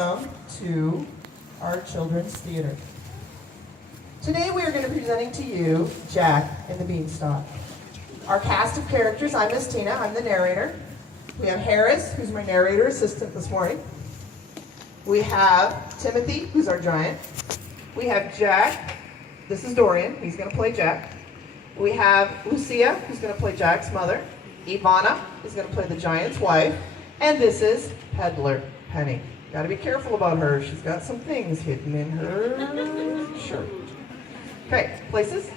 welcome to our children's theater. Today we are going to be presenting to you Jack and the Beanstalk. Our cast of characters, I'm Miss Tina, I'm the narrator. We have Harris, who's my narrator assistant this morning. We have Timothy, who's our giant. We have Jack, this is Dorian, he's going to play Jack. We have Lucia, who's going to play Jack's mother. Ivana is going to play the giant's wife. And this is Peddler Penny. Got to be careful about her. She's got some things hidden in her shirt. Okay, places.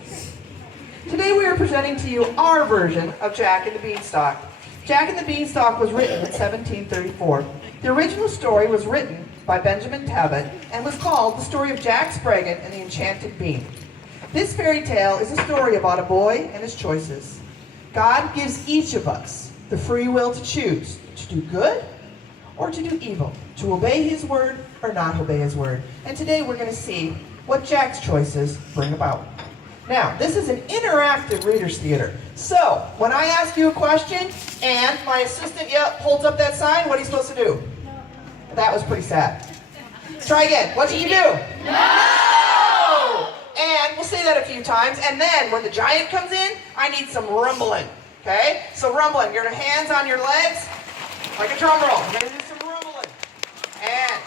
Today we are presenting to you our version of Jack and the Beanstalk. Jack and the Beanstalk was written in 1734. The original story was written by Benjamin Tabot and was called The Story of Jack Spraggon and the Enchanted Bean. This fairy tale is a story about a boy and his choices. God gives each of us the free will to choose to do good or to do evil, to obey his word or not obey his word. And today we're going to see what Jack's choices bring about. Now, this is an interactive reader's theater. So, when I ask you a question and my assistant holds up that sign, what are you supposed to do? No. That was pretty sad. Try again. What should you do? No! And we'll say that a few times. And then when the giant comes in, I need some rumbling. Okay? So rumbling. Your hands on your legs like a drum roll. We're going to do some rumbling. And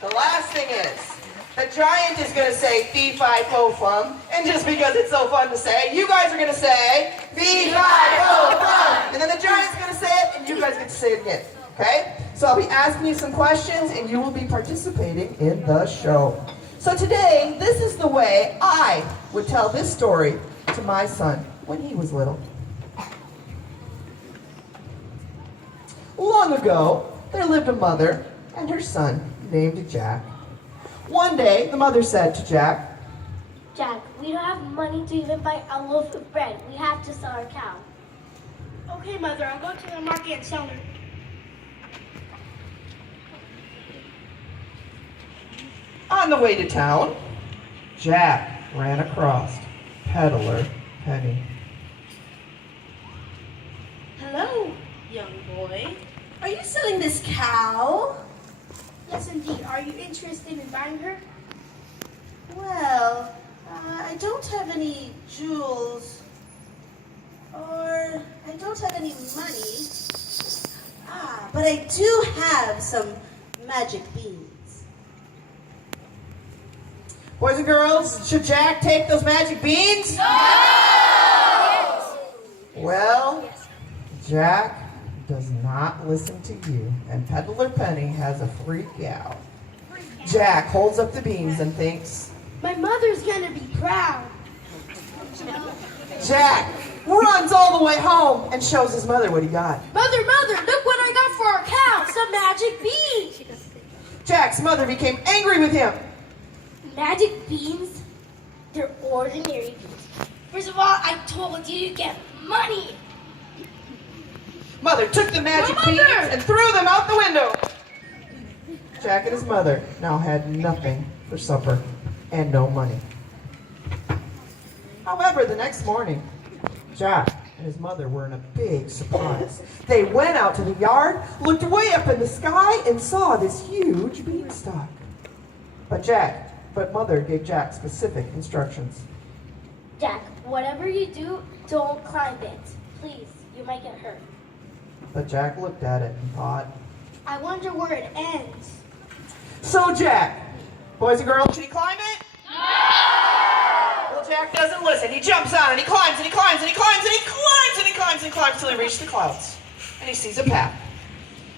the last thing is, the giant is going to say fee fi fo fum, and just because it's so fun to say, you guys are going to say fee fi fo fum, and then the giant's going to say it, and you guys get to say it again. Okay? So I'll be asking you some questions, and you will be participating in the show. So today, this is the way I would tell this story to my son when he was little. Long ago, there lived a mother and her son named Jack. One day, the mother said to Jack, Jack, we don't have money to even buy a loaf of bread. We have to sell our cow. Okay, Mother, I'll go to the market and sell her. On the way to town, Jack ran across Peddler Penny. Hello, young boy. Are you selling this cow? Yes, indeed. Are you interested in buying her? Well, I don't have any jewels, or I don't have any money. But I do have some magic beans. Boys and girls, should Jack take those magic beans? No! Well, Jack does not listen to you, and Peddler Penny has a freak out. Jack holds up the beans and thinks, My mother's gonna be proud. Jack runs all the way home and shows his mother what he got. Mother, look what I got for our cow. Some magic beans. Jack's mother became angry with him. Magic beans? They're ordinary beans. First of all, I told you to get money. Mother took the magic No, beans Mother! and threw them out the window. Jack and his mother now had nothing for supper and no money. However, the next morning, Jack and his mother were in a big surprise. They went out to the yard, looked way up in the sky, and saw this huge beanstalk. But Mother gave Jack specific instructions. Jack, whatever you do, don't climb it. Please, you might get hurt. But Jack looked at it and thought, I wonder where it ends. So Jack, boys and girls, should he climb it? No! Well, Jack doesn't listen. He jumps on and he climbs and he climbs and he climbs and he climbs and he climbs and he climbs till he reaches the clouds. And he sees a path.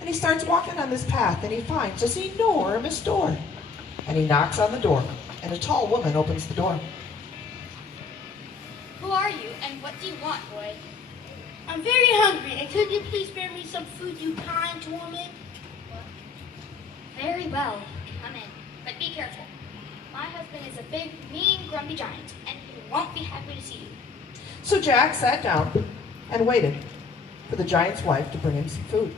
And he starts walking on this path and he finds this enormous door. And he knocks on the door, and a tall woman opens the door. Who are you, and what do you want, boy? I'm very hungry, and could you please spare me some food, you kind woman? Very well. Come in, but be careful. My husband is a big, mean, grumpy giant, and he won't be happy to see you. So Jack sat down and waited for the giant's wife to bring him some food.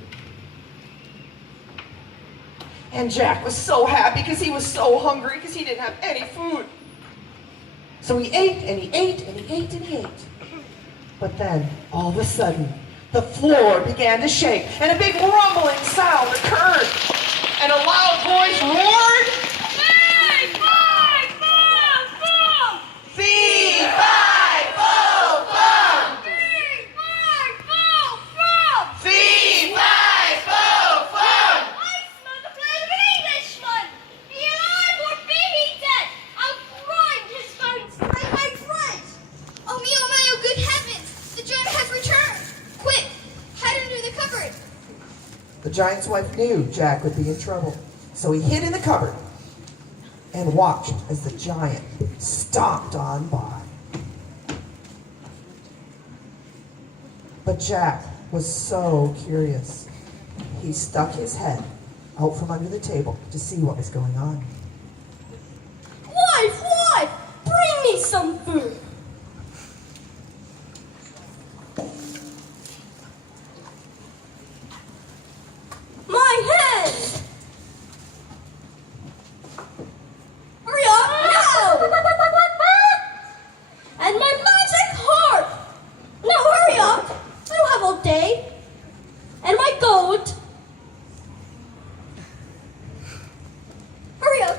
And Jack was so happy because he was so hungry because he didn't have any food. So he ate and he ate and he ate and he ate. But then, all of a sudden, the floor began to shake and a big rumbling sound occurred. And a loud voice roared, Fee, fi, fum, fum. "Fee, fi, fo, fum! Fee, fi, fum, fum. Fee, fi, fo, fum!" I smell the blood of an Englishman. Be he alive or be he dead, I'll grind his bones like my bread. Oh my, oh good heavens! The giant has returned! Quick, hide under the cupboard. The giant's wife knew Jack would be in trouble, so he hid in the cupboard and watched as the giant stomped on by. But Jack was so curious. He stuck his head out from under the table to see what was going on. Wife, bring me some food. My head! Hurry up, now! And my magic harp! Now hurry up! I don't have all day. And my goat! Hurry up!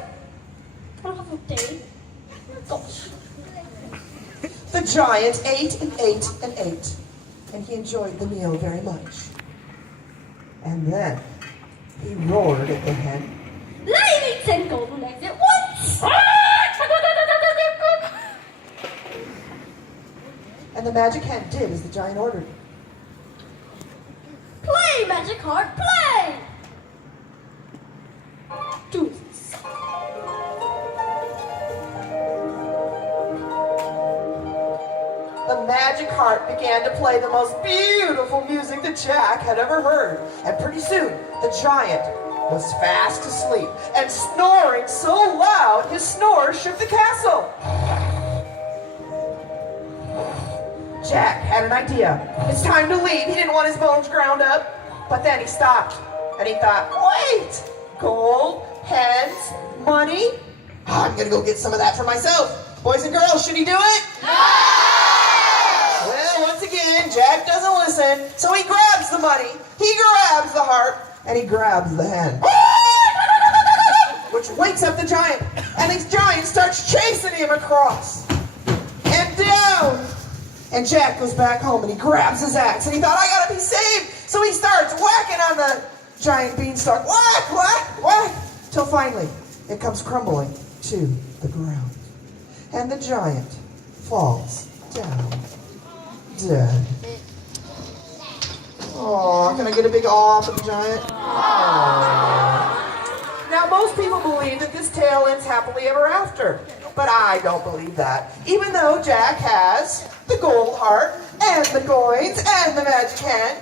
I don't have all day. Gosh. The giant ate and ate and ate, and he enjoyed the meal very much. And then he roared at the hen. Ladies and golden eggs at once! And the magic hen did as the giant ordered. Play, magic heart, play! Do this. The magic harp began to play the most beautiful music that Jack had ever heard. And pretty soon, the giant was fast asleep and snoring so loud his snores shook the castle. Jack had an idea. It's time to leave. He didn't want his bones ground up. But then he stopped and he thought, wait, gold, hens, money? I'm gonna go get some of that for myself. Boys and girls, should he do it? Well, once again, Jack doesn't listen, so he grabs the money, he grabs the harp, and he grabs the hen. Which wakes up the giant, and the giant starts chasing him across and down. And Jack goes back home and he grabs his axe, and he thought, I gotta be saved. So he starts whacking on the giant beanstalk, whack, whack, whack, till finally it comes crumbling to the ground. And the giant falls down dead. Oh, can I get a big awe for the giant? Aw. Now, most people believe that this tale ends happily ever after, but I don't believe that. Even though Jack has the gold heart and the coins and the magic hen,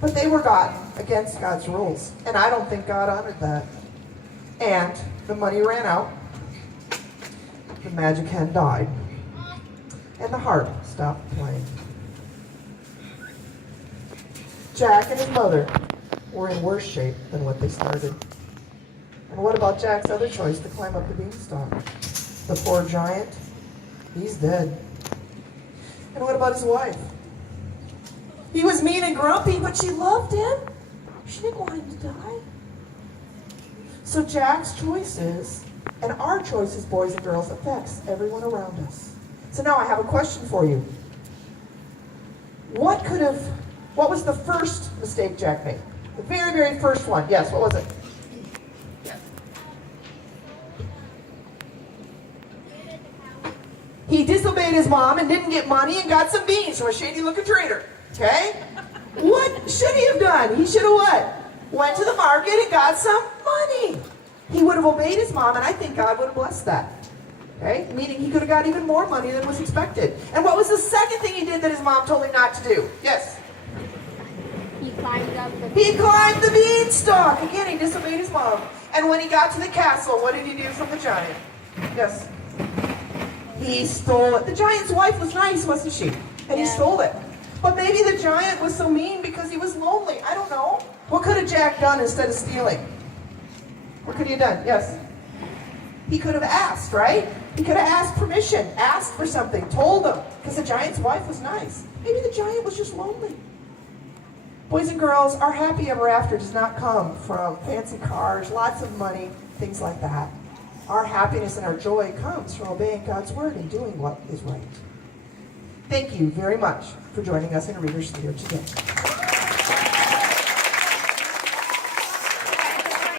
but they were gotten against God's rules, and I don't think God honored that. And the money ran out, the magic hen died, and the harp stopped playing. Jack and his mother were in worse shape than what they started. And what about Jack's other choice to climb up the beanstalk? The poor giant, he's dead. And what about his wife? He was mean and grumpy, but she loved him. She didn't want him to die. So Jack's choices, and our choices, boys and girls, affects everyone around us. So now I have a question for you. What was the first mistake Jack made? The very, very first one. Yes, what was it? He disobeyed his mom and didn't get money and got some beans from a shady-looking trader. Okay? What should he have done? He should have what? Went to the market and got some money. He would have obeyed his mom, and I think God would have blessed that. Okay? Meaning he could have got even more money than was expected. And what was the second thing he did that his mom told him not to do? Yes? He climbed up the He climbed the beanstalk. Again, he disobeyed his mom. And when he got to the castle, what did he do from the giant? Yes? He stole it. The giant's wife was nice, wasn't she? And he stole it. But maybe the giant was so mean because he was lonely. I don't know. What could have Jack done instead of stealing? What could he have done? Yes? He could have asked, right? He could have asked permission, asked for something, told him. Because the giant's wife was nice. Maybe the giant was just lonely. Boys and girls, our happy ever after does not come from fancy cars, lots of money, things like that. Our happiness and our joy comes from obeying God's word and doing what is right. Thank you very much for joining us in Reader's Theater today.